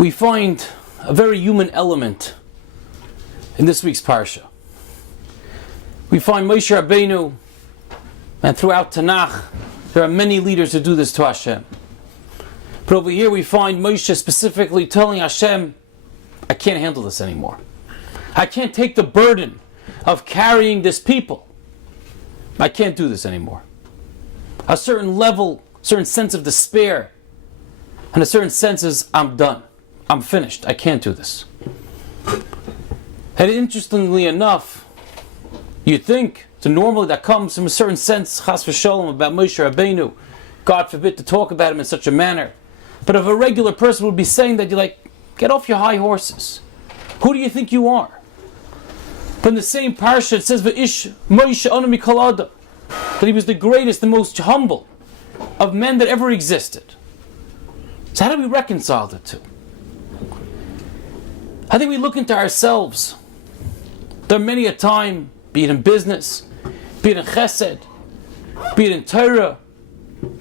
we find a very human element in this week's Parsha. We find Moshe Rabbeinu, and throughout Tanakh, there are many leaders who do this to Hashem. But over here we find Moshe specifically telling Hashem, I can't handle this anymore. I can't take the burden of carrying this people. I can't do this anymore. A certain level, certain sense of despair, and a certain sense is, I'm done. I'm finished. I can't do this. And interestingly enough, you'd think, so normally that comes from a certain sense, chas v'sholom, about Moshe Rabbeinu. God forbid to talk about him in such a manner. But if a regular person would be saying that, you're like, get off your high horses. Who do you think you are? But in the same parsha it says, V'ish Moshe anu mikol adam, that he was the greatest, the most humble of men that ever existed. So how do we reconcile the two? I think we look into ourselves. There are many a time, be it in business, be it in chesed, be it in Torah,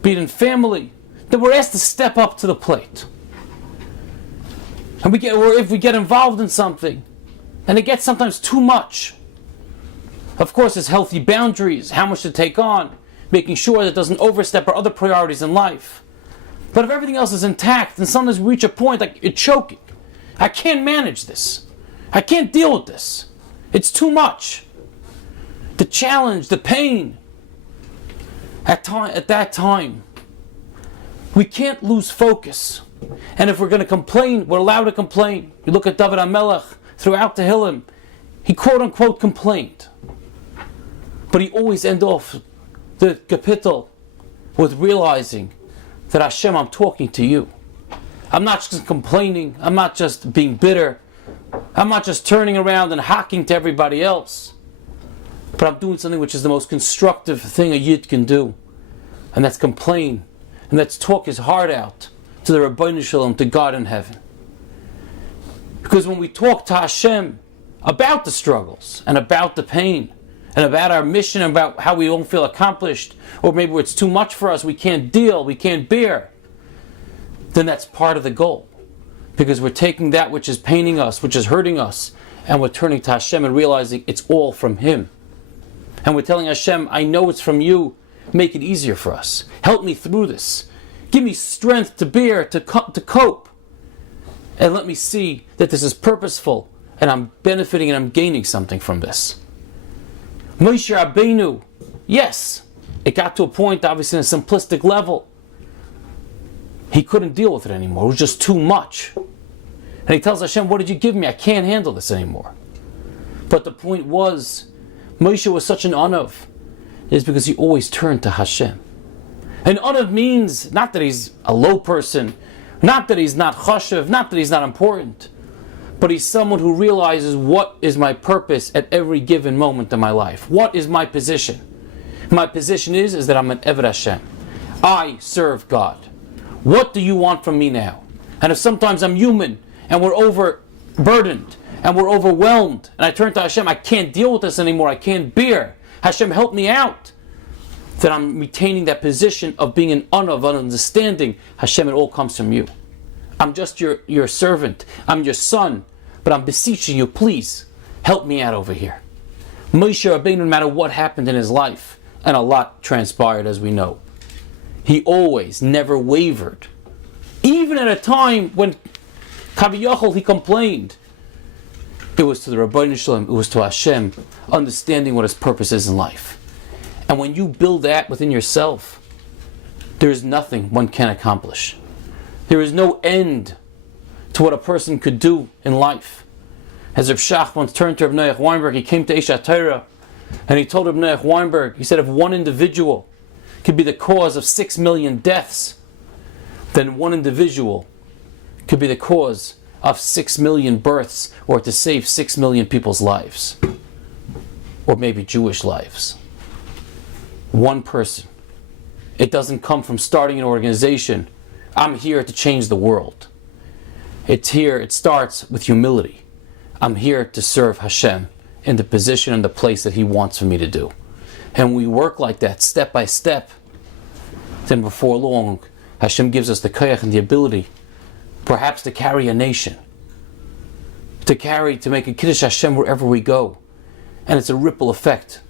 be it in family, that we're asked to step up to the plate. And or if we get involved in something, and it gets sometimes too much. Of course, there's healthy boundaries, how much to take on, making sure that it doesn't overstep our other priorities in life. But if everything else is intact, then sometimes we reach a point like it's choking. I can't manage this. I can't deal with this. It's too much. The challenge, the pain. At that time, we can't lose focus. And if we're going to complain, we're allowed to complain. You look at David HaMelech throughout the Hillim, he quote unquote complained. But he always ends off the kapitel with realizing that Hashem, I'm talking to you. I'm not just complaining. I'm not just being bitter. I'm not just turning around and hacking to everybody else. But I'm doing something which is the most constructive thing a Yid can do. And that's complain. And that's talk his heart out to the Rabbeinu Shalom, to God in heaven. Because when we talk to Hashem about the struggles and about the pain and about our mission, about how we don't feel accomplished, or maybe it's too much for us, we can't deal, we can't bear, then that's part of the goal. Because we're taking that which is paining us, which is hurting us, and we're turning to Hashem and realizing it's all from Him. And we're telling Hashem, I know it's from you, make it easier for us. Help me through this. Give me strength to bear, to cope. And let me see that this is purposeful, and I'm benefiting and I'm gaining something from this. Moshe Rabbeinu, yes, it got to a point, obviously, on a simplistic level. He couldn't deal with it anymore. It was just too much. And he tells Hashem, what did you give me? I can't handle this anymore. But the point was, Moshe was such an anav, is because he always turned to Hashem. And anav means not that he's a low person, not that he's not chashuv, not that he's not important, but he's someone who realizes what is my purpose at every given moment in my life. What is my position? My position is that I'm an Eved Hashem. I serve God. What do you want from me now? And if sometimes I'm human and we're overburdened and we're overwhelmed and I turn to Hashem, I can't deal with this anymore, I can't bear. Hashem, help me out. Then I'm retaining that position of being an of understanding. Hashem, it all comes from you. I'm just your servant. I'm your son. But I'm beseeching you, please, help me out over here. Moshe Rabbeinu, no matter what happened in his life, and a lot transpired as we know, he always never wavered. Even at a time when Kaviyachol he complained, it was to the Rabbeinu Shalom, it was to Hashem, understanding what his purpose is in life. And when you build that within yourself, there is nothing one can accomplish. There is no end to what a person could do in life. As Reb Shach once turned to Reb Noach Weinberg, he came to Eish Torah, and he told Reb Noach Weinberg, he said, if one individual could be the cause of 6 million deaths, then one individual could be the cause of 6 million births, or to save 6 million people's lives, or maybe Jewish lives. One person. It doesn't come from starting an organization. I'm here to change the world. It starts with humility. I'm here to serve Hashem in the position and the place that He wants for me to do. And we work like that, step by step. Then before long, Hashem gives us the koyach and the ability perhaps to carry a nation, to make a Kiddush Hashem wherever we go. And it's a ripple effect.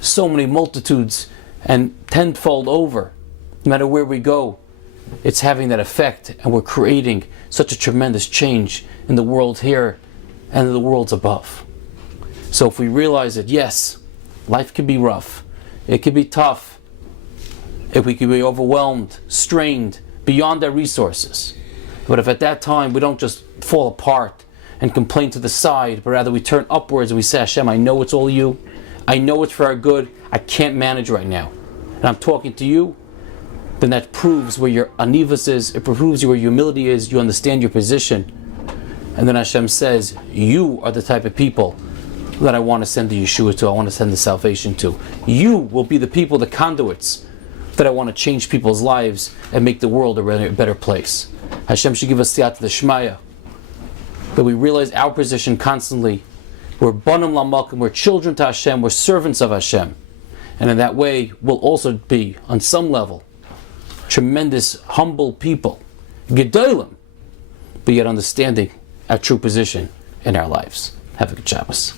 So many multitudes and tenfold over, no matter where we go, it's having that effect, and we're creating such a tremendous change in the world here and in the worlds above. So if we realize that, yes, life can be rough, it can be tough, if we can be overwhelmed, strained, beyond our resources, but if at that time we don't just fall apart and complain to the side, but rather we turn upwards and we say, Hashem, I know it's all you, I know it's for our good, I can't manage right now, and I'm talking to you, then that proves where your anivus is, it proves where your humility is, you understand your position. And then Hashem says, you are the type of people that I want to send the Yeshua to, I want to send the salvation to. You will be the people, the conduits, that I want to change people's lives and make the world a better place. Hashem should give us siyata d'shmaya, that we realize our position constantly. We're banim lamalkim, we're children to Hashem, we're servants of Hashem. And in that way, we'll also be, on some level, tremendous, humble people, gedolim, but yet understanding our true position in our lives. Have a good Shabbos.